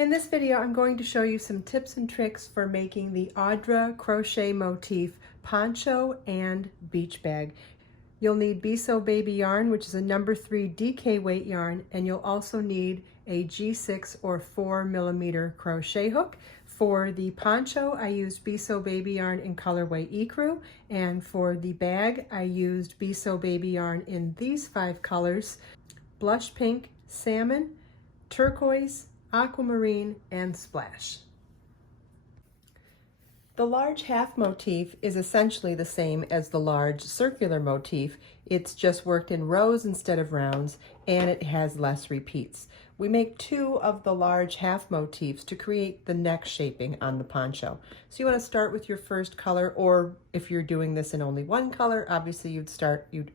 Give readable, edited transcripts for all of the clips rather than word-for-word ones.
In this video, I'm going to show you some tips and tricks for making the Audra crochet motif poncho and beach bag. You'll need Biseau baby yarn, which is a number 3 DK weight yarn, and you'll also need a G6 or 4mm crochet hook. For the poncho, I used Biseau baby yarn in colorway Ecru, and for the bag, I used Biseau baby yarn in these 5 colors: blush pink, salmon, turquoise, aquamarine, and splash. The large half motif is essentially the same as the large circular motif. It's just worked in rows instead of rounds, and it has less repeats. We make 2 of the large half motifs to create the neck shaping on the poncho. So you want to start with your first color, or if you're doing this in only one color, obviously you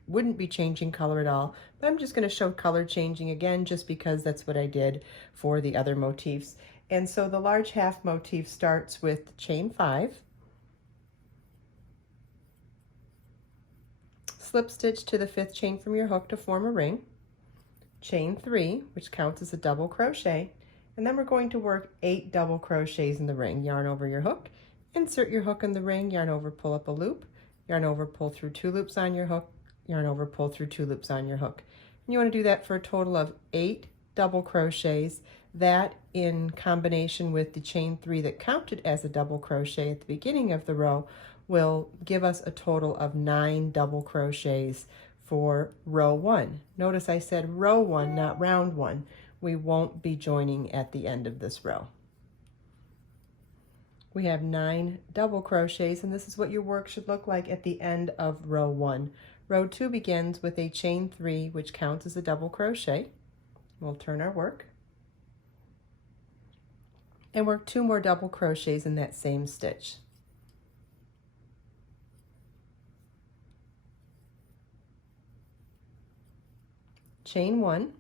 wouldn't be changing color at all. But I'm just going to show color changing again just because that's what I did for the other motifs. And so the large half motif starts with chain 5, slip stitch to the 5th chain from your hook to form a ring, chain 3, which counts as a double crochet, and then we're going to work 8 double crochets in the ring. Yarn over your hook, insert your hook in the ring, yarn over, pull up a loop, yarn over, pull through 2 loops on your hook, yarn over, pull through 2 loops on your hook. And you want to do that for a total of 8 double crochets. That, in combination with the chain 3 that counted as a double crochet at the beginning of the row, will give us a total of 9 double crochets for row 1. Notice I said row 1, not round 1. We won't be joining at the end of this row. We have 9 double crochets, and this is what your work should look like at the end of row 1. Row 2 begins with a chain 3, which counts as a double crochet. We'll turn our work and work 2 more double crochets in that same stitch. Chain 1,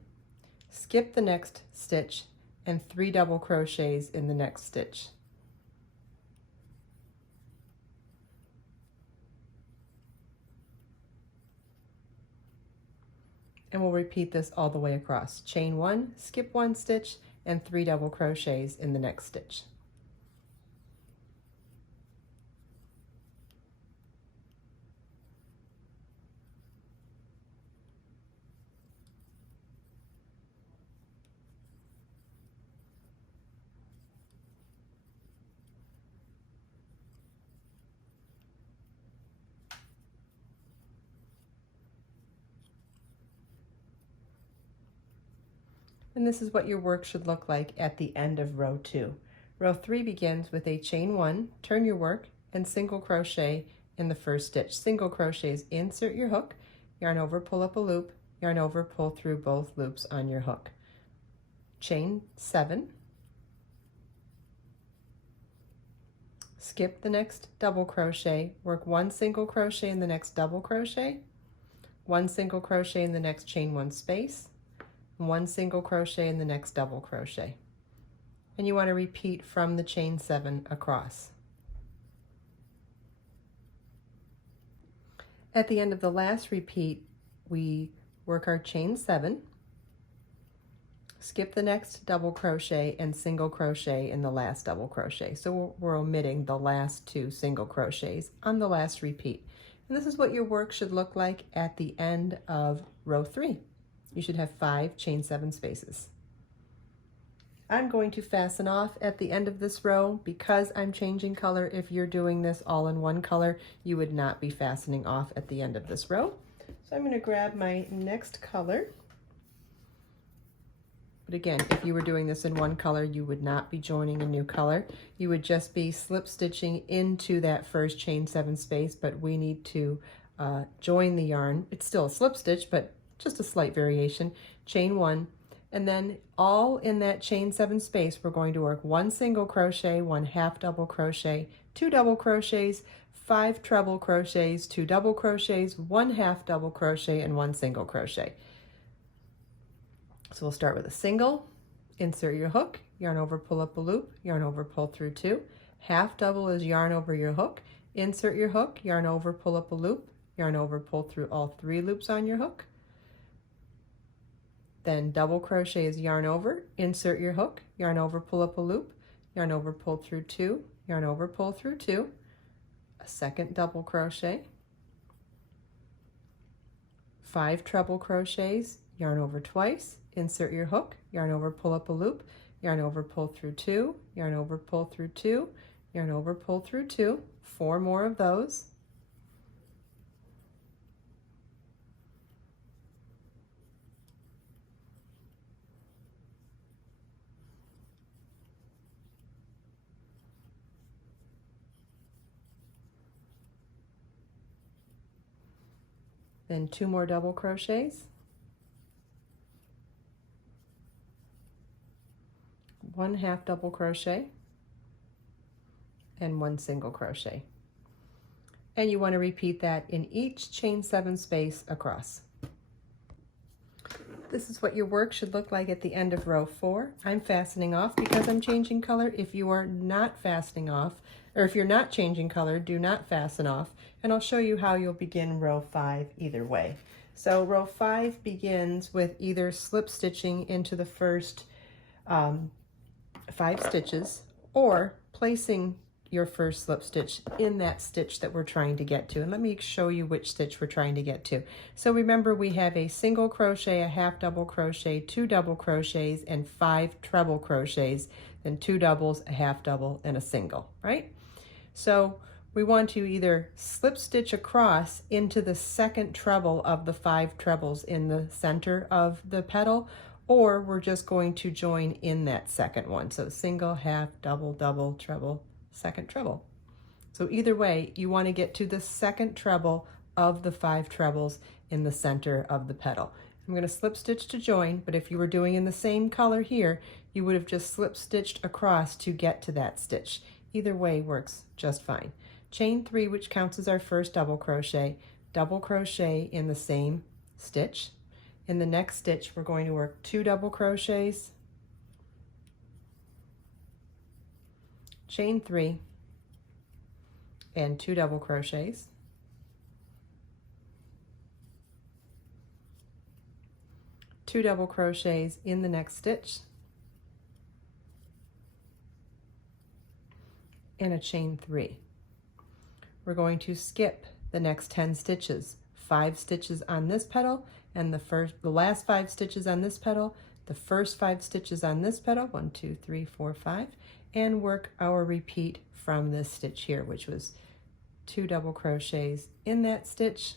skip the next stitch, and 3 double crochets in the next stitch. And we'll repeat this all the way across. Chain 1, skip 1 stitch, and 3 double crochets in the next stitch. And this is what your work should look like at the end of row 2. Row 3 begins with a chain 1, turn your work, and single crochet in the first stitch. Single crochets, insert your hook, yarn over, pull up a loop, yarn over, pull through both loops on your hook. Chain 7, skip the next double crochet, work 1 single crochet in the next double crochet, 1 single crochet in the next chain 1 space, 1 single crochet in the next double crochet. And you want to repeat from the chain 7 across. At the end of the last repeat, we work our chain 7, skip the next double crochet, and single crochet in the last double crochet. So we're omitting the last 2 single crochets on the last repeat. And this is what your work should look like at the end of row 3. You should have 5 chain 7 spaces. I'm going to fasten off at the end of this row because I'm changing color. If you're doing this all in one color, you would not be fastening off at the end of this row. So I'm going to grab my next color. But again, if you were doing this in one color, you would not be joining a new color. You would just be slip stitching into that first chain 7 space, but we need to join the yarn. It's still a slip stitch, but just a slight variation. Chain 1, and then all in that chain 7 space, we're going to work 1 single crochet, 1 half double crochet, 2 double crochets, 5 treble crochets, 2 double crochets, 1 half double crochet, and 1 single crochet. So we'll start with a single, insert your hook, yarn over, pull up a loop, yarn over, pull through 2. Half double is yarn over your hook, insert your hook, yarn over, pull up a loop, yarn over, pull through all 3 loops on your hook. Then double crochet is yarn over, insert your hook, yarn over, pull up a loop, yarn over, pull through 2, yarn over, pull through 2, a second double crochet, 5 treble crochets, yarn over twice, insert your hook, yarn over, pull up a loop, yarn over, pull through 2, yarn over, pull through 2, yarn over, pull through 2, 4 more of those. Then 2 more double crochets, 1 half double crochet, and 1 single crochet. And you want to repeat that in each chain 7 space across. This is what your work should look like at the end of row 4. I'm fastening off because I'm changing color. If you are not fastening off, or if you're not changing color, do not fasten off. And I'll show you how you'll begin row 5 either way. So row 5 begins with either slip stitching into the first 5 stitches or placing your first slip stitch in that stitch that we're trying to get to. And let me show you which stitch we're trying to get to. So remember, we have a single crochet, a half double crochet, 2 double crochets, and 5 treble crochets, then 2 doubles, a half double, and a single, right? So we want to either slip stitch across into the second treble of the 5 trebles in the center of the petal, or we're just going to join in that second one. So single, half, double, double, treble, second treble. So either way, you want to get to the second treble of the 5 trebles in the center of the petal. I'm going to slip stitch to join, but if you were doing in the same color here, you would have just slip stitched across to get to that stitch. Either way works just fine. Chain 3, which counts as our first double crochet in the same stitch. In the next stitch, we're going to work 2 double crochets, chain 3, and 2 double crochets, 2 double crochets in the next stitch, and a chain 3. We're going to skip the next 10 stitches, 5 stitches on this petal, and the last 5 stitches on this petal, the first 5 stitches on this petal, 1, 2, 3, 4, 5, and work our repeat from this stitch here, which was 2 double crochets in that stitch,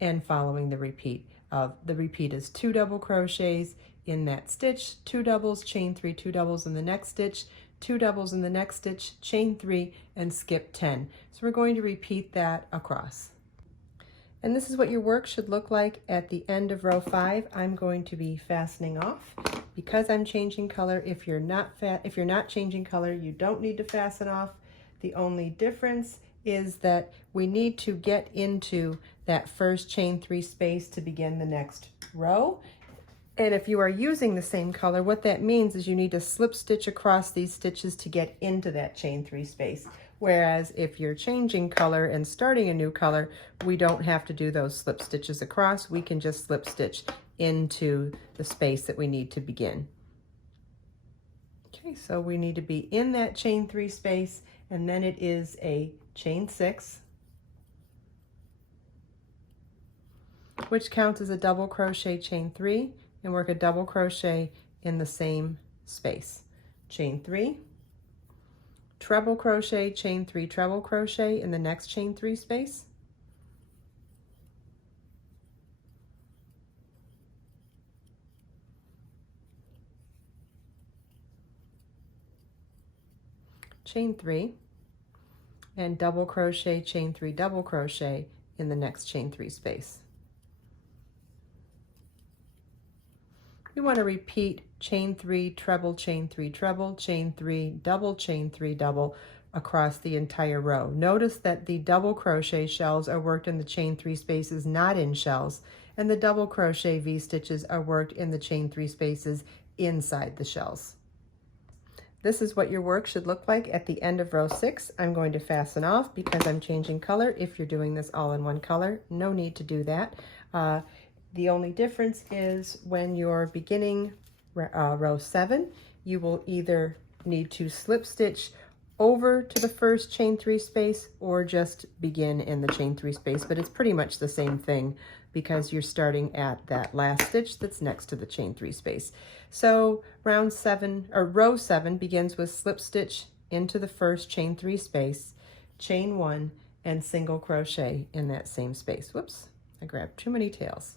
and following the repeat is 2 double crochets in that stitch, 2 doubles, chain 3, 2 doubles in the next stitch, 2 doubles in the next stitch, chain 3, and skip 10. So we're going to repeat that across. And this is what your work should look like at the end of row 5. I'm going to be fastening off because I'm changing color. If you're not changing color, you don't need to fasten off. The only difference is that we need to get into that first chain 3 space to begin the next row. And if you are using the same color, what that means is you need to slip stitch across these stitches to get into that chain 3 space. Whereas if you're changing color and starting a new color, we don't have to do those slip stitches across. We can just slip stitch into the space that we need to begin. Okay, so we need to be in that chain 3 space, and then it is a chain 6, which counts as a double crochet, chain 3, and work a double crochet in the same space. Chain 3, treble crochet, chain 3, treble crochet in the next chain 3 space, chain 3, and double crochet, chain 3, double crochet in the next chain 3 space. You want to repeat chain 3, treble, chain 3, treble, chain 3, double across the entire row. Notice that the double crochet shells are worked in the chain 3 spaces, not in shells, and the double crochet V-stitches are worked in the chain 3 spaces inside the shells. This is what your work should look like at the end of row 6. I'm going to fasten off because I'm changing color. If you're doing this all in one color, no need to do that. The only difference is when you're beginning row 7, you will either need to slip stitch over to the first chain 3 space or just begin in the chain 3 space, but it's pretty much the same thing because you're starting at that last stitch that's next to the chain 3 space. So row 7 begins with slip stitch into the first chain 3 space, chain 1, and single crochet in that same space. Whoops, I grabbed too many tails.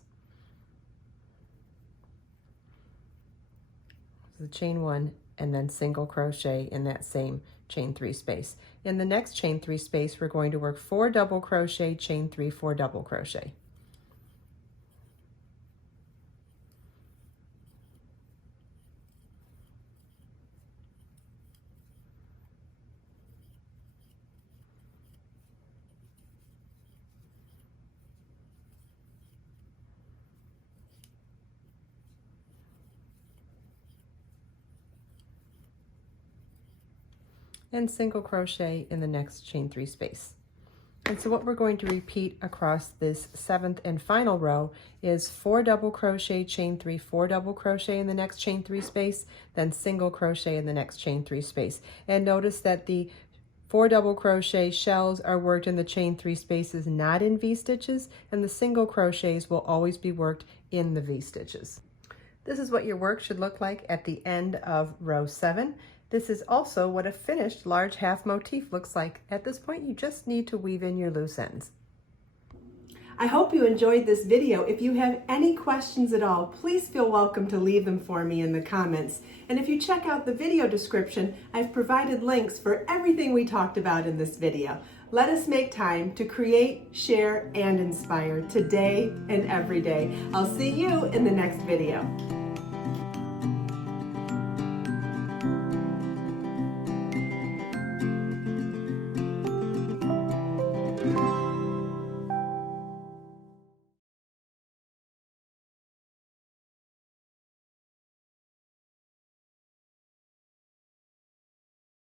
So chain 1 and then single crochet in that same chain 3 space. In the next chain 3 space, we're going to work 4 double crochet, chain 3, 4 double crochet. And single crochet in the next chain 3 space. And so what we're going to repeat across this 7th and final row is 4 double crochet, chain 3, 4 double crochet in the next chain 3 space, then single crochet in the next chain 3 space. And notice that the 4 double crochet shells are worked in the chain 3 spaces, not in V-stitches, and the single crochets will always be worked in the V-stitches. This is what your work should look like at the end of row 7. This is also what a finished large half motif looks like. At this point, you just need to weave in your loose ends. I hope you enjoyed this video. If you have any questions at all, please feel welcome to leave them for me in the comments. And if you check out the video description, I've provided links for everything we talked about in this video. Let us make time to create, share, and inspire today and every day. I'll see you in the next video.